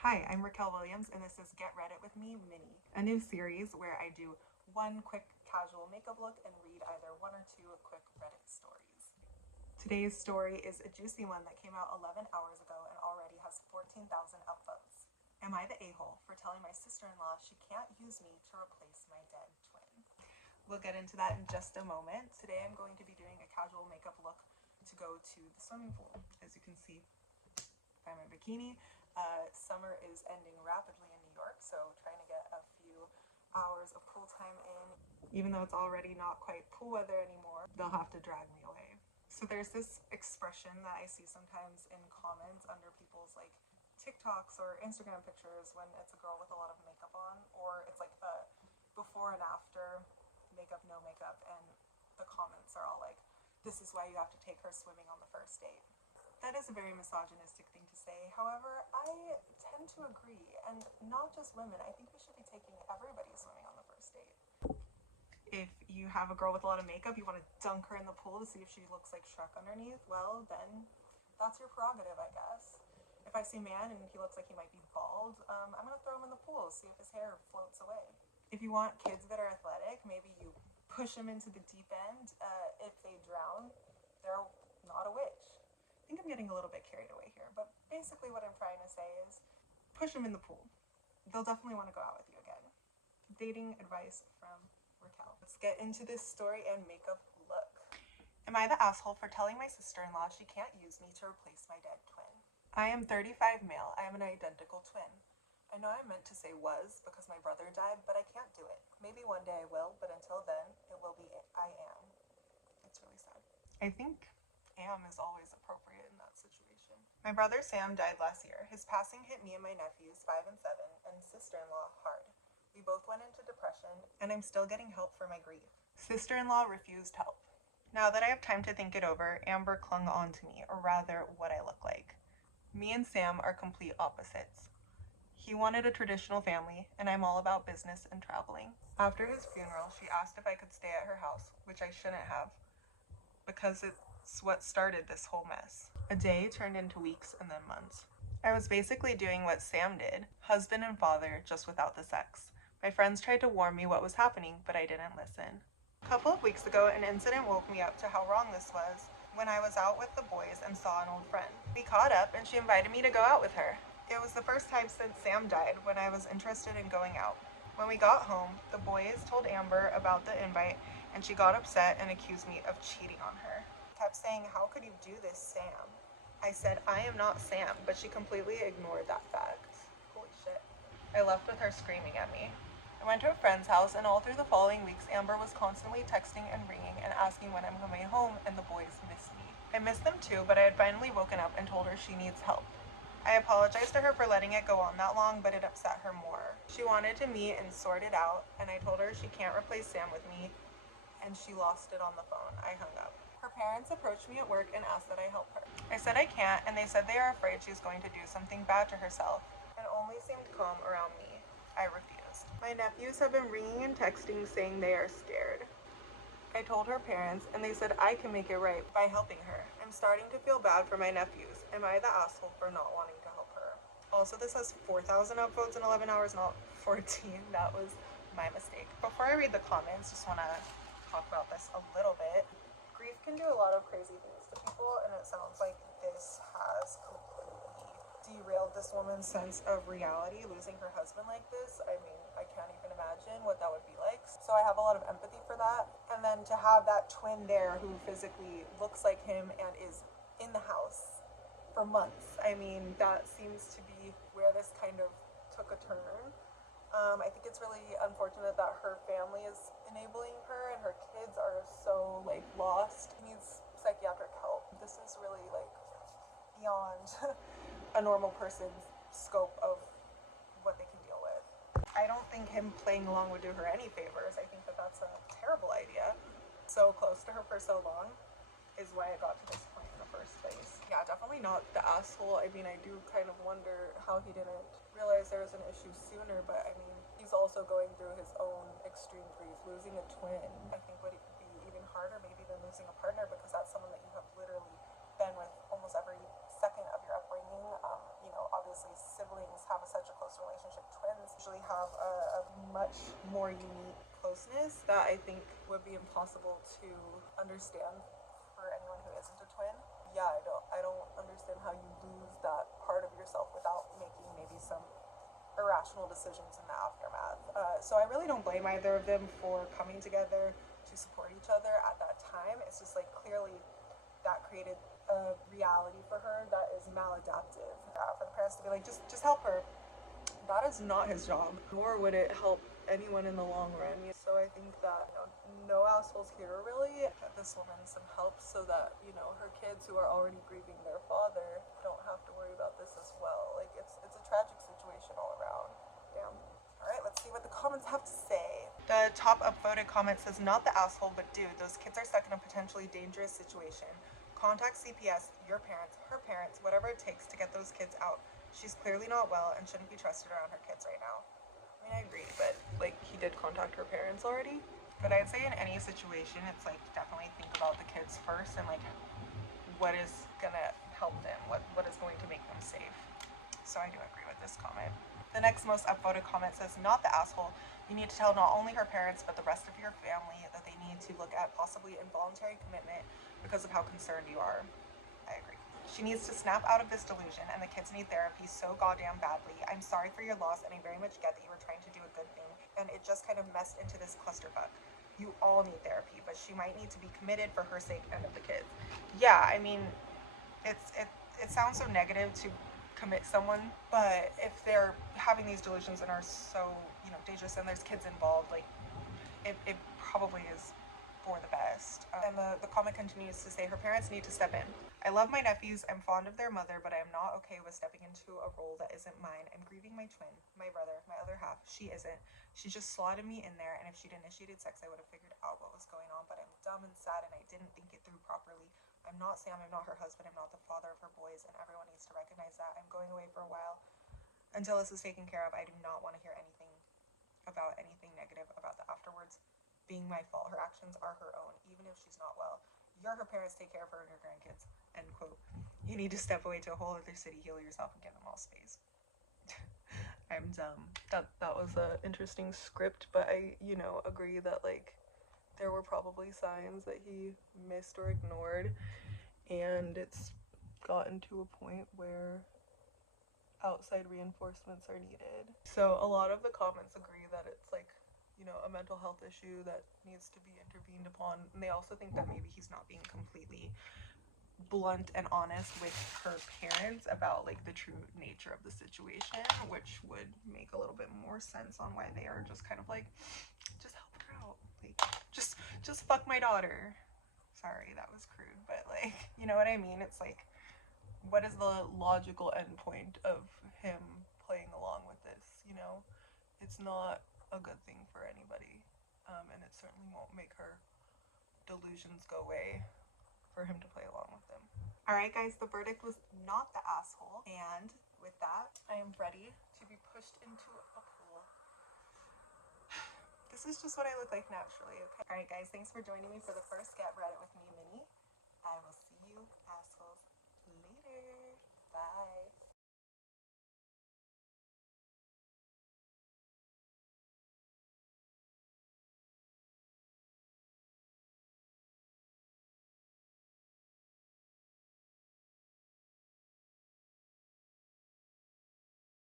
Hi, I'm Raquel Williams, and this is Get Reddit with Me Mini, a new series where I do one quick casual makeup look and read either one or two quick Reddit stories. Today's story is a juicy one that came out 11 hours ago and already has 14,000 upvotes. Am I the a-hole for telling my sister-in-law she can't use me to replace my dead twin? We'll get into that in just a moment. Today I'm going to be doing a casual makeup look to go to the swimming pool. As you can see by my bikini, summer is ending rapidly in New York, so trying to get a few hours of pool time in. Even though it's already not quite pool weather anymore, they'll have to drag me away. So there's this expression that I see sometimes in comments under people's like TikToks or Instagram pictures when it's a girl with a lot of makeup on, or it's like a before and after makeup, no makeup, and the comments are all like, this is why you have to take her swimming on the first date. That is a very misogynistic thing to say. However, I tend to agree, and not just women. I think we should be taking everybody swimming on the first date. If you have a girl with a lot of makeup, you want to dunk her in the pool to see if she looks like Shrek underneath, well, then that's your prerogative, I guess. If I see a man and he looks like he might be bald, I'm going to throw him in the pool, see if his hair floats away. If you want kids that are athletic, maybe you push them into the deep end. If they drown, they're not a witch. I think I'm getting a little bit carried away here, but basically what I'm trying to say is push them in the pool. They'll definitely want to go out with you again. Dating advice from Raquel. Let's get into this story and makeup look. Am I the asshole for telling my sister-in-law she can't use me to replace my dead twin? I am 35 male. I am an identical twin. I know I meant to say was because my brother died, but I can't do it. Maybe one day I will, but until then, it will be I am. It's really sad. I think am is always appropriate in that situation. My brother Sam died last year. His passing hit me and my nephews, 5 and 7, and sister-in-law hard. We both went into depression, and I'm still getting help for my grief. Sister-in-law refused help. Now that I have time to think it over, Amber clung on to me, or rather, what I look like. Me and Sam are complete opposites. He wanted a traditional family, and I'm all about business and traveling. After his funeral, she asked if I could stay at her house, which I shouldn't have, because it's what started this whole mess. A day turned into weeks and then months. I was basically doing what Sam did, husband and father, just without the sex. My friends tried to warn me what was happening, but I didn't listen. A couple of weeks ago, an incident woke me up to how wrong this was when I was out with the boys and saw an old friend. We caught up and she invited me to go out with her. It was the first time since Sam died when I was interested in going out. When we got home, the boys told Amber about the invite and she got upset and accused me of cheating on her. Kept saying, how could you do this, Sam? I said, I am not Sam, but she completely ignored that fact. Holy shit. I left with her screaming at me. I went to a friend's house, and all through the following weeks, Amber was constantly texting and ringing and asking when I'm coming home, and the boys missed me. I missed them too, but I had finally woken up and told her she needs help. I apologized to her for letting it go on that long, but it upset her more. She wanted to meet and sort it out, and I told her she can't replace Sam with me, and she lost it on the phone. I hung up. Her parents approached me at work and asked that I help her. I said I can't, and they said they are afraid she's going to do something bad to herself, and only seemed calm around me. I refused. My nephews have been ringing and texting saying they are scared. I told her parents, and they said I can make it right by helping her. I'm starting to feel bad for my nephews. Am I the asshole for not wanting to help her? Also, this has 4,000 upvotes in 11 hours, not 14. That was my mistake. Before I read the comments, just want to talk about this a little bit. Grief can do a lot of crazy things to people, and it sounds like this has completely derailed this woman's sense of reality, losing her husband like this. I mean, I can't even imagine what that would be like. So I have a lot of empathy for that. And then to have that twin there who physically looks like him and is in the house for months, I mean, that seems to be where this kind of took a turn. I think it's really unfortunate that her family is enabling her and her kids are so like lost. She needs psychiatric help. This is really like beyond a normal person's scope of what they can deal with. I don't think him playing along would do her any favors. I think that that's a terrible idea. So close to her for so long is why it got to this point in the first place. Yeah, definitely not the asshole. I mean, I do kind of wonder how he didn't realize there was an issue sooner, but I mean, he's also going through his own extreme grief, losing a twin. I think would be even harder maybe than losing a partner, because that's someone that you have literally been with almost every second of your upbringing. Obviously siblings have a actually have a much more unique closeness that I think would be impossible to understand for anyone who isn't a twin. Yeah, I don't understand how you lose that part of yourself without making maybe some irrational decisions in the aftermath. So I really don't blame either of them for coming together to support each other at that time. It's just like clearly that created a reality for her that is maladaptive. For the parents to be like, just help her. That is not his job, nor would it help anyone in the long run. So I think that no assholes here really. Get this woman some help so that her kids who are already grieving their father don't have to worry about this as well. Like it's a tragic situation all around. Damn. All right, let's see what the comments have to say. The top upvoted comment says, "Not the asshole, but dude, those kids are stuck in a potentially dangerous situation. Contact CPS, your parents, her parents, whatever it takes to get those kids out. She's clearly not well and shouldn't be trusted around her kids right now." I mean, I agree, but like he did contact her parents already. But I'd say in any situation, it's like definitely think about the kids first and like what is gonna help them, what is going to make them safe. So I do agree with this comment. The next most upvoted comment says, "Not the asshole. You need to tell not only her parents, but the rest of your family that they need to look at possibly involuntary commitment because of how concerned you are." I agree. She needs to snap out of this delusion, and the kids need therapy so goddamn badly. I'm sorry for your loss, and I very much get that you were trying to do a good thing, and it just kind of messed into this clusterfuck. You all need therapy, but she might need to be committed for her sake and of the kids. Yeah, I mean, it sounds so negative to commit someone, but if they're having these delusions and are so dangerous and there's kids involved, like it probably is for the best. And the comment continues to say, "Her parents need to step in. I love my nephews, I'm fond of their mother, but I am not okay with stepping into a role that isn't mine. I'm grieving my twin, my brother, my other half. She isn't. She just slotted me in there, and if she'd initiated sex, I would have figured out what was going on, but I'm dumb and sad, and I didn't think it through properly. I'm not Sam, I'm not her husband, I'm not the father of her boys, and everyone needs to recognize that. I'm going away for a while. Until this is taken care of, I do not want to hear anything negative about the afterwards being my fault. Her actions are her own, even if she's not well. You're her parents, take care of her and her grandkids." End quote. You need to step away to a whole other city, heal yourself, and give them all space. I'm dumb. That was an interesting script, but I, agree that like there were probably signs that he missed or ignored, and it's gotten to a point where outside reinforcements are needed. So a lot of the comments agree that it's like a mental health issue that needs to be intervened upon, and they also think that maybe he's not being completely blunt and honest with her parents about like the true nature of the situation, which would make a little bit more sense on why they are just kind of like, just help her out, like just fuck my daughter. Sorry, that was crude, but like, you know what I mean? It's like, what is the logical endpoint of him playing along with this? It's not a good thing for anybody, and it certainly won't make her delusions go away for him to play along with them. Alright guys, the verdict was not the asshole, and with that, I am ready to be pushed into a pool. This is just what I look like naturally, okay? Alright guys, thanks for joining me for the first Get Reddit with Me mini. I will